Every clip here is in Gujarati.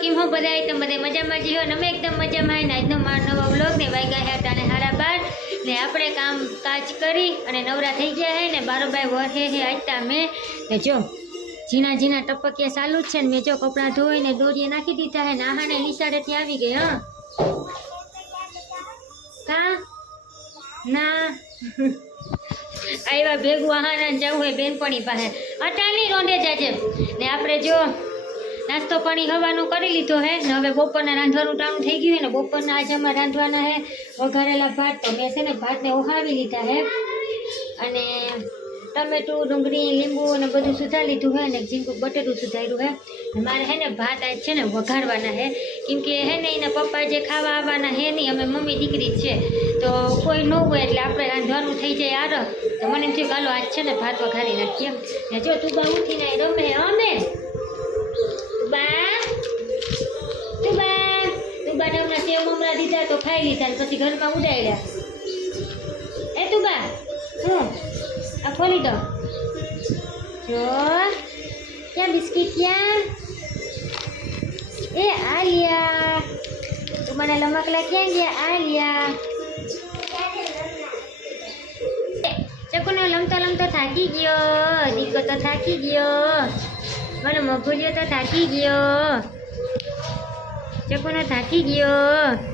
કેમ હો બધા એકદમ બધે મજામાં જીવો ને અમે એકદમ મજામાં આવીને આજનો મારો નવો બ્લોગ ને વાગ્યા હે ને હાડા બાર. ને આપણે કામ કાજ કરી અને નવરા થઈ ગયા હે ને બારોબાઈ વહે હે આજતા મેં ને જો, ઝીણા ઝીણા ટપકિયા ચાલુ જ છે ને મેં જો કપડાં ધોઈને દોરીએ નાખી દીધા હે ને આહાને નિશાળેથી આવી ગઈ, હા. કા? ના. આવ્યા ભેગું આહાના જવું હોય બેનપણી પાસે. અટાણી રોંડે જાજે. ને આપણે જો નાસ્તો પાણી હવાનું કરી લીધો હે. ને હવે બપોરના રાંધવાનું ટાણું થઈ ગયું હે ને બપોરના આજે અમારે રાંધવાના હે વઘારેલા ભાત. તો મેં છે ને ભાતને ઓહાવી લીધા હે. અને ટમેટું, ડુંગળી, લીંબુ અને બધું સુધારી લીધું હે ને ઝીંકું બટેટું સુધાર્યું હે. મારે હે ને ભાત આજ છે ને વઘારવાના હે. કેમ કે હે ને એના પપ્પા જે ખાવા આવવાના હે નહીં, અમે મમ્મી દીકરી છે. તો કોઈ ન હોય એટલે આપણે રાંધવાનું થઈ જાય આર તો મને એમ થયું ચાલો આજ છે ને ભાત વઘારી નાખીએ. ને જો તું બા ઉઠીને રમે અમે સેવ મમરા દીધા તો ખાઈ લીધા ને પછી ઘરમાં ઉડાડ્યા એ તું બા હું આ ખોલી દો જો ક્યાં બિસ્કિટ ક્યાં એ આ લિયા તું મને લમકલા ક્યાં ગયા આ લિયા ચકુનો લમતો લમતો થાકી ગયો દીકો તો થાકી ગયો મારો મગુલિયો તો થાકી ગયો ચકુનો થાકી ગયો હે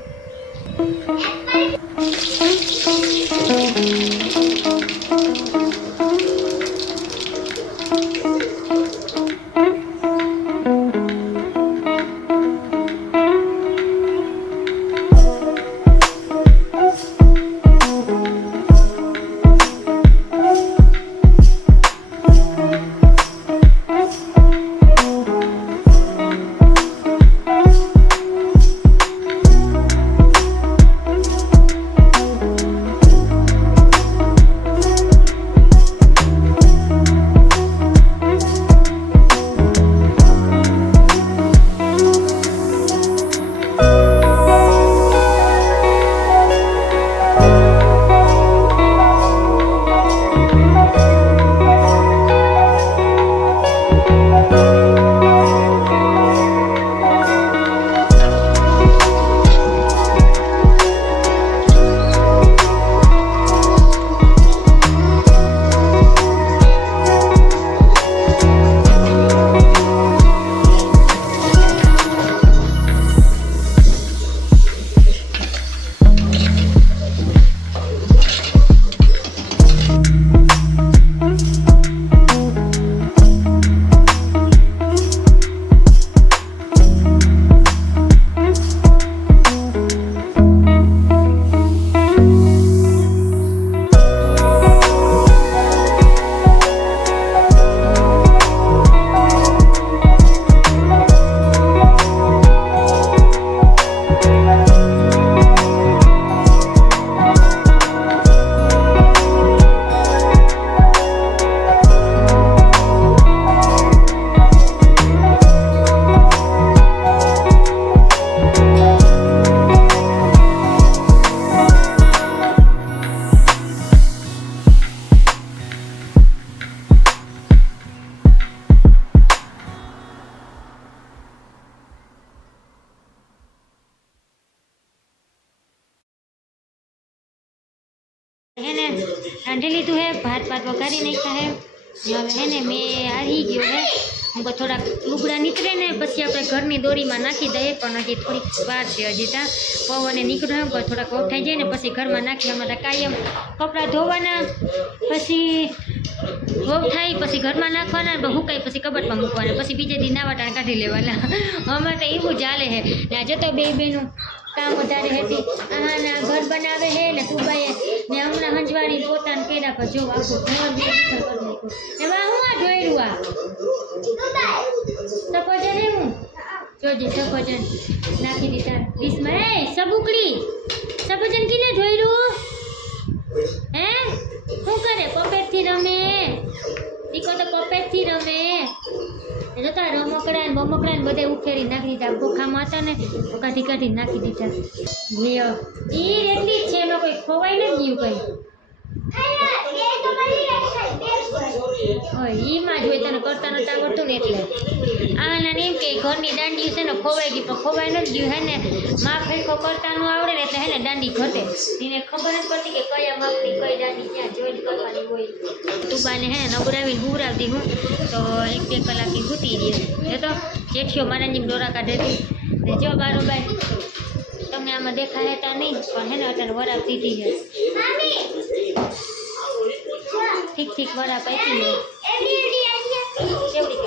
રાંધી લીધું હે, ભાત ભાત વઘારી નાખ્યા હે. હવે હે ને મેં આવી ગયો હે. હું થોડાક લુગડા નીકળે ને પછી આપણે ઘરની દોરીમાં નાખી દઈએ, પણ હજી થોડીક વાર છે હજી ત્યાં પવને નીકળ્યો એમ થોડાક ઓફ થઈ જાય ને પછી ઘરમાં નાખી અમારા કાયમ કપડાં ધોવાના. પછી વહુ થાય પછી ઘરમાં નાખવાના ને હુકાય પછી કબટમાં મૂકવાના. પછી બીજે દી નાવાટાણ કાઢી લેવાના. અમારે તો એવું ચાલે છે ને આ જતો બે બેનું કામ વધારે હતી આના ઘર બનાવે હે ને તુબાએ ને હમણાં હંજવાડી પોતાને કેરા પર જો આખો ઘર એમાં હું આ જોયેલું આ? સફરજન હે હું? જોજે સફરજન. નાખી દીધા ડીશમાં એ, સબુકડી. સફરજન કીને જોયેલું? હે? શું કરે? પપેટથી રમે. દીકો તો પપેટથી રમે. જોતા રમકડા ને બમકડા ને બધે ઉખેડી નાખી દીધા. ખોખામાં હતા ને કાઢી કાઢી નાખી દીધા. ઈ એટલી જ છે એમાં કોઈ ખોવાય નથી ગયું કઈ. ઈમાં જ હોય તને કરતા નતા આવડતું ને એટલે. આના એમ કે ઘરની દાંડી છે ને ખોવાઈ ગઈ, પણ ખોવાઈ નથી ગયું, હે ને? માં ફેરખો કરતા ન આવડે ને એટલે હે ને દાંડી ઘટે. એને ખબર જ પડતી કે કયા માપની કઈ દાંડી ક્યાં જોઈન કરવાની હોય. તુબાને હે ને નબરાવીને ગુરાવતી હું, તો એક બે કલાકે ઘૂતી રહી એ તો, જેઠીઓ મારા જેમ દોરા. કાઢે ને જો બારોબાર તમને આમાં દેખાય હતા નહીં, પણ હે ને અત્યારે વરાવ દીધી છે. ઠીક ઠીક આપી છે કેવડી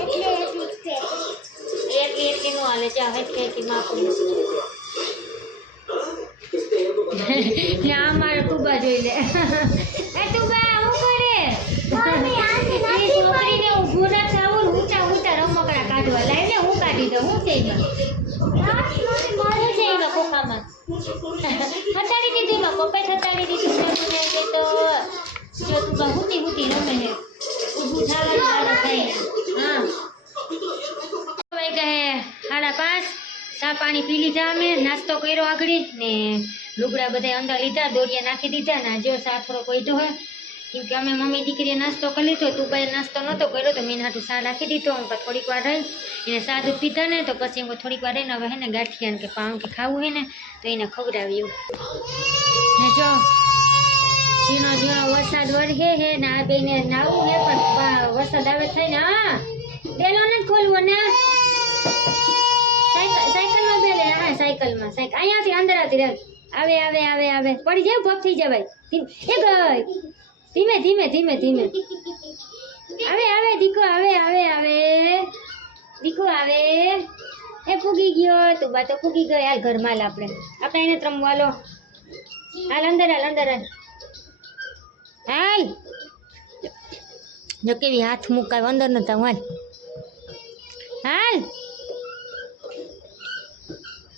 એટલી એટલી નું હાલે છે હવે હેઠી માપું. લે આ મારે તુબા જોઈ લે. એ તુબા હું કરે? છોકરીને ઊભું ન થવું ને ઊંચા ઊંચા રમકડા કાઢવા. લાઈને હું કાઢી દઉં હું થઈ એમાં શું છે એમાં ખોખામાં. હટાડી દીધી માં પપ્પા હટાડી દીધી મને કે તો જો તુબા હુતી હુતી રમે છે ઊભું થવાનું વારો થાય હા. ભાઈ કહે સાડા પાંચ ચા પાણી પી લીધા અમે, નાસ્તો કર્યો આગળ ને લુગડા બધા અંદર લીધા, દોરિયા નાખી દીધા ને જો સા થોડો કોઈતો હોય કેમ કે અમે મમ્મી દીકરીએ નાસ્તો કરી લીધો, તું ભાઈ નાસ્તો નહોતો કર્યો, તો મેં હાટું સા રાખી દીધો, હું થોડીક વાર રહી એને સા દૂધ પીધા ને, તો પછી હું થોડીક વાર રહીને હવે હે ને ગાંઠિયાને કે પાઉં કે ખાવું હે ને, તો એને ખવડાવ્યું ને જો, ઝીણો ઝીણો વરસાદ વળગે હે ને, આ બેને નાવું હે, પણ વરસાદ આવે થાય ને, હા પેલો નથી ખોલવો ને. સાયકલ, સાયકલમાં બેલે, હા, સાયકલમાં, સાયકલ. અહીંયાથી અંદર રહે આવે આવે આવે આવે. પડી જાય પગ થઈ જવાય. એ ગઈ ધીમે ધીમે ધીમે ધીમે. આવે આવે દીકો આવે આવે આવે. દીકો આવે. એ ફૂગી ગયો તું બા તો ફૂગી ગયો. હાલ ઘરમાં હાલ આપણે. આપણે એને ત્રમવા લો હાલ અંદર હાલ અંદર હાલ. હાલ. જો કેવી હાથ મુકાય અંદર નતા હાલ. હાલ.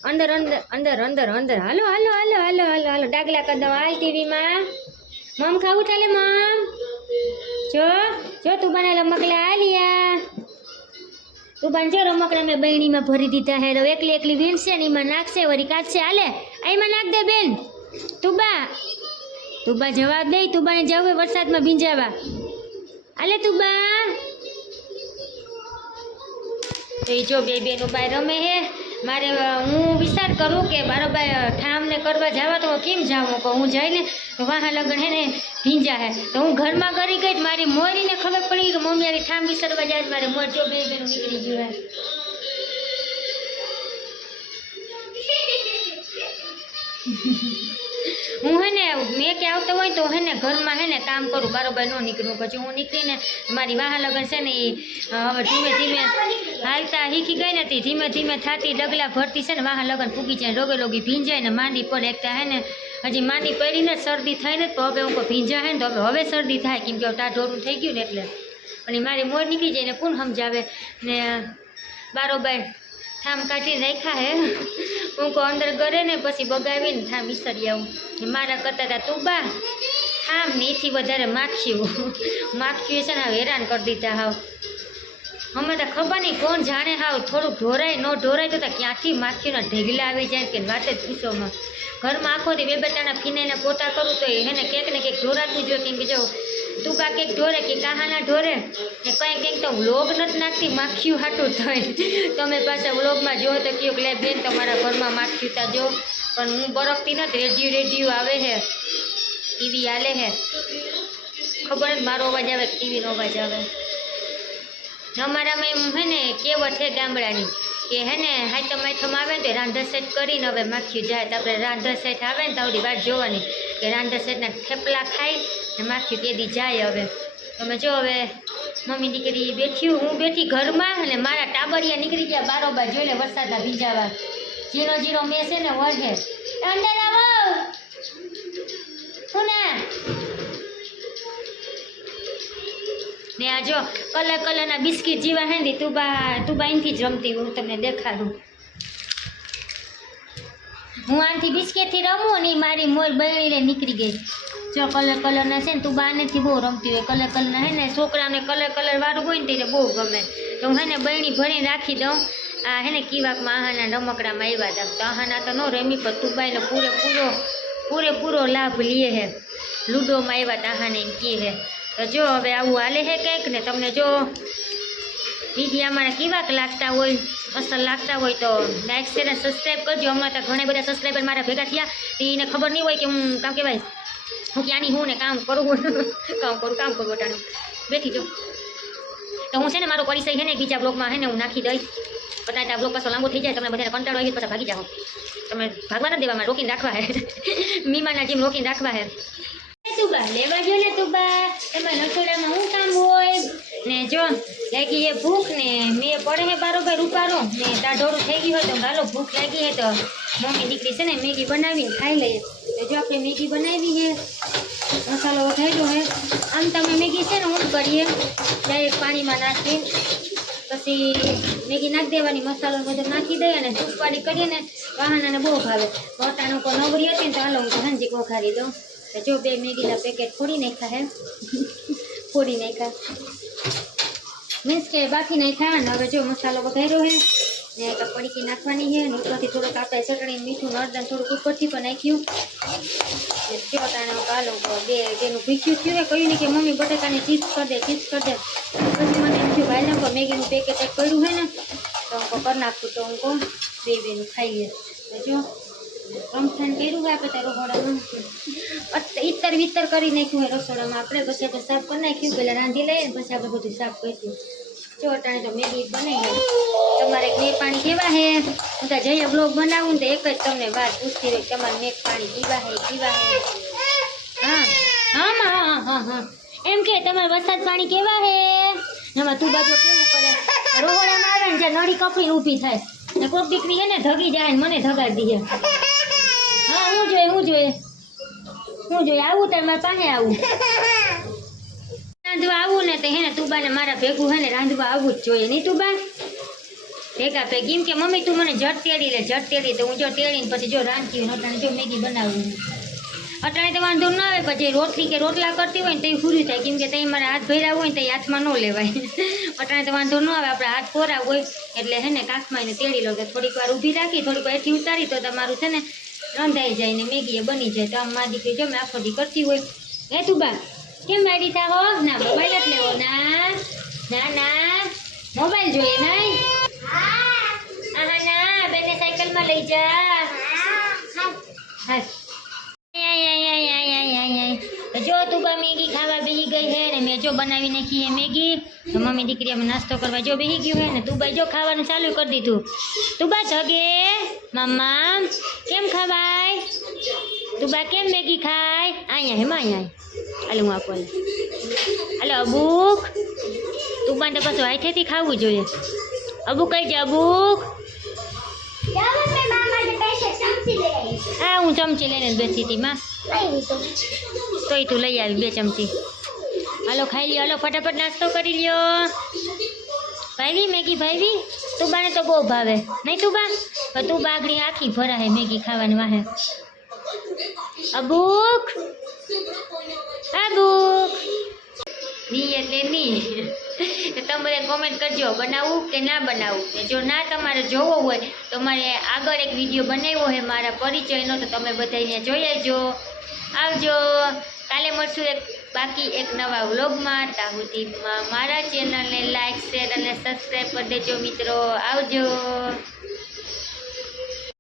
અંદર અંદર અંદર અંદર અંદર. હાલો હાલો હાલો હાલો હાલો હાલો ડાગલા કદમ હાલ ટીવીમાં. મમ ખાવું ચાલે, મમ? જો જો તું બને રમકડા આલિયા. તું બનજો રમકડા મેં બહેણીમાં ભરી દીધા હે. તો એકલી એકલી વીણશે ને એમાં નાખશે વળી કાઢશે. હાલે એમાં નાખ દે બેન. તું બા. તું બા જવાબ દે, તું બાને જવું વરસાદમાં ભીંજાવા. હાલે, તું બા. તો એ જો બે બેનું બાય રમે હે. મારે હું વિચાર કરું કે મારો ઠામને કરવા જવા તો કેમ જાઉં? કહું, હું જઈને વાહા લગન હે ને ભીંજા હે. તો હું ઘરમાં કરી ગઈ મારી મોરીને ખબર પડી કે મમ્મી આવી ઠામ વિસરવા જાય મારે મોર જો બે બે નીકળી ગયું હે. હું હે ને મેં કે આવતો હોય તો હે ને ઘરમાં હે ને કામ કરું. બરોબર ન નીકળું પછી હું નીકળીને મારી વાહા લગન છે ને એ હવે ધીમે ધીમે હાલતા શીખી ગઈ નથી ધીમે ધીમે થાતી ડગલા ભરતી છે ને વાહ લગન ફૂગી જાય રોગે લોગી ભીંજાય ને માંડી પડે એકતા હે ને. હજી માંડી પડીને શરદી થાય ને તો હવે હું ભીંજા હે ને તો હવે હવે શરદી થાય કેમ કે ટાઢોરું થઈ ગયું ને એટલે. અને મારી મોર નીકળી જાય ને કોણ સમજાવે? ને બારોબાર થામ કાઢી રાખ્યા હે. હું કહું અંદર કરે ને પછી બગાવીને થામ વિસરી આવું. ને મારા કરતા હતા તું બા, થામ ને એથી વધારે માખ્યું માખ્યું છે ને હેરાન કરી દીધા હાવ. અમે તો ખબર નહીં કોણ જાણે હાવ થોડુંક ઢોરાય, ન ઢોરાય તો ક્યાંથી માખીઓના ઢેગલા આવી જાય કે વાત જ પૂછોમાં ઘરમાં આખો દી બે બે તાણા ફીનાઈને પોતા કરું તો એને ક્યાંક ને ક્યાંક ઢોરાતું જોઈએ કેમ કે જો તું કા કંઈક ઢોરે કે કાહાના ઢોરે, ને કંઈ કંઈક તો વ્લોગ નથી નાખતી માખ્યું હાટું થાય. તમે પાછા વ્લોગમાં જો તો કયો લે બેન તમારા ઘરમાં માખ્યું તા જો, પણ હું બરફતી નથી, રેડિયો રેડિયો આવે છે ટીવી હાલે છે ખબર જ મારો અવાજ આવે ટીવીનો અવાજ આવે. અમારામાં એમ હે ને કહેવત છે ગામડાની. કે હે ને હાઈતમ હાઈતમ આવે ને તો રાંધણ સેટ કરીને હવે માખ્યું જાય. તો આપણે રાંધણ સેટ આવે ને તો આવડી વાત જોવાની. કે રાંધણ સેટના થેપલા ખાઈ ને માખ્યું કેદી જાય હવે. તમે જો હવે મમ્મી દીકરી બેઠી હું બેઠી ઘરમાં અને મારા ટાબરિયા નીકળી ગયા બારોબાર જોઈ લે વરસાદના ભીંજાવા જીરો જીરો મેં છે ને વળે. ને આ જો કલર કલરના બિસ્કિટ જેવા હે ને તું બા તું બા અહીંથી જ રમતી હું તમને દેખાડું. હું આનથી બિસ્કિટથી રમું ને મારી મોર બહેણીને નીકળી ગઈ. જો કલર કલરના છે ને તું બાનેથી બહુ રમતી હોય. કલર કલરના હે ને છોકરાને કલર કલર વાળું હોય ને તેને બહુ ગમે. તો હું હે ને બહેણી ભરીને રાખી દઉં. આ હે ને કીવાકમાં આહાના રમકડામાં આવ્યા હતા તો આહાના તો ન રમી, પણ તું બાઈને પૂરેપૂરો પૂરેપૂરો લાભ લે હે. લૂડોમાં આવ્યા હતા આહાને એમ કહે છે તો જો હવે આવું હાલે છે કંઈક ને તમને જો વીડિયો અમારા કેવાક લાગતા હોય અસર લાગતા હોય તો લાઈક શેર અને સબસ્ક્રાઈબ કરજો. હમણાં તો ઘણા બધા સબસ્ક્રાઈબર મારા ભેગા થયા, તો એને ખબર નહીં હોય કે હું કામ કહેવાય. હું ક્યાંની હું ને કામ કરું કામ કરું કામ કરું અટાણું. બેઠી જો. તો હું છે ને, મારો પરિચય છે ને, બીજા બ્લોગમાં છે ને, હું નાખી દઈશ. બધા આ બ્લોગ પાછો લાંબો થઈ જાય, તમને બધાને કંટાળો આવી પછી ભાગી જાઓ. તમે ભાગવા નથી દેવામાં, રોકીને રાખવા હે. મીમાના જેમ રોકીને રાખવા હે. તું બા લેવા જો ને તું બા એમાં રસોડામાં શું કામ હોય? ને જો, લાગી એ ભૂખ ને મેં પડે હે બારોબાર ઉપાડો. ને ટાઢોળું થઈ ગયું હોય તો મારો ભૂખ લાગી હે તો મમ્મી દીકરી છે ને મેગી બનાવીને ખાઈ લઈએ તો જો આપણે મેગી બનાવી છે મસાલો વઘાર્યો હે. આમ તમે મેગી છે ને હું કરીએ. ડાયરેક્ટ પાણીમાં નાખી પછી મેગી નાખી દેવાની, મસાલો બધો નાખી દઈએ અને સૂપવાળી કરીએ ને વાહનાને બહુ ભાવે. વટાણું કોઈ નવરી હતી ને તો હાલો હું તો હંજીક વઘારી દઉં. જો બે મેગીના પેકેટ ફોડી નાખ્યા હે ફોડી નાખ્યા મીન્સ કે બાકી નાખ્યા અને હવે જો મસાલો વઘાર્યો હે ને એક પડીકી નાખવાની છે ને ઉપરથી થોડુંક આપણે ચટણી મીઠું નળદાન થોડુંક ઉપરથી પણ નાખ્યું. ને જો તાણે હું કાલો બે બેનું ભીખ્યું થયું હે કહ્યું ને કે મમ્મી બટેકાની ચીપ્સ કરી દે ચીપ્સ કરી દે. પછી મને એમ થયું, ભાઈ નાખો મેગીનું પેકેટ એક પડ્યું હે ને, તો હું કહું, કરી નાખું તો હું કહું બે બેનું ખાઈએ. તો જો રમખાણ કર્યું હોય આપણે તો રસોડામાં અત- ઇતર વિતર કરી નાખ્યું હોય રસોડામાં. આપણે પછી આપણે સાફ કરી નાખ્યું, પહેલાં રાંધી લઈએ ને પછી આપણે બધું સાફ કર્યું જો અટાણે તો મેગી બનાવી તમારે મેં પાણી કેવા હે હું જઈએ બ્લોગ બનાવું ને તો એક જ તમને વાત પૂછતી રહી, તમારે મેઘ પાણી પીવા હે પીવા હે, હા હા હા હા હા. એમ કે તમારે વરસાદ પાણી કેવા હે એમાં તું બાજુ કેવું કરે? રોહોડામાં આવે ને જ્યાં નળી કપડી ઊભી થાય. ને કોક દીકરી છે ને ધગી જાય ને મને ધગાડી દે. હું જોઈએ હું જોઈએ. હું જોઈએ આવું તારે મારા પાસે આવું. રાંધવા આવું ને તો હે ને તુબા મારા ભેગું હે ને રાંધવા આવવું જ જોઈએ નહીં તુબા? ભેગા ભેગી એમ કે મમ્મી તું મને જટ તેડી લે જટ તેડી તો હું જો તેડીને પછી જો રાંધતી હોય અટાણે જો મેગી બનાવું. અટાણે તો વાંધો ન આવે પછી રોટલી કે રોટલા કરતી હોય ને તો એ પૂરું થાય કેમ કે તે મારા હાથ ભર્યા હોય ને તો હાથમાં ન લેવાય. અટાણે તો વાંધો ન આવે આપણા હાથ કોરા હોય એટલે હે ને કાંખમાં એને તેડી લો કે થોડીક વાર ઊભી રાખી થોડીક વાર એથી ઉતારી તો તમારું છે ને રંધાઈ જાય ને મેગી એ બની જાય તો આમ મારી દીકરી જો મેં આખો દી કરતી હોય. હે તું બા કેમ બાડી હો? ના મોબાઈલ જ લેવો. ના ના ના મોબાઈલ જોઈએ નહીં. આહા ના બેને સાયકલમાં લઈ જા. હા આય, જો બનાવી નાખીએ મેગી. તો મમ્મી દીકરી અમે નાસ્તો કરવા જો બેસી ગયું હે ને તું જો ખાવાનું ચાલુ કરી દીધું. તું બા જગે. મમ્મા કેમ ખવાય? તું બા કેમ મેગી ખાય? અહીંયા હેમાં અહીંયા. હાલો હું આપો હાલો. અબુક. તું બાને તો પાછું હાથેથી ખાવું જોઈએ. અબુક કઈ જા અબુક. હા હું ચમચી લઈને બેસી હતી માં. તોય તું લઈ આવી બે ચમચી. હાલો, ખાઈ લ્યો. હાલો, ફટાફટ નાસ્તો કરી લ્યો. ભાઈવી, મેગી ભાઈવી? તું બાને તો બહુ ભાવે. નહીં તું બા તું બાગડી આખી ભરાય મેગી ખાવાની વાહે. અબુક અબુકની એટલે ની. તમે કોમેન્ટ કરજો બનાવવું કે ના બનાવવું જો ના તમારે જોવો હોય, તો મારે આગળ એક વીડિયો બનાવ્યો હોય મારા પરિચયનો. તો તમે બધાને જોઈ આવજો. આવજો. કાલે મળશું એક બાકી એક નવા વ્લોગમાં સુધીમાં મારા ચેનલને લાઇક શેર અને સબસ્ક્રાઈબ કરી દેજો મિત્રો. આવજો.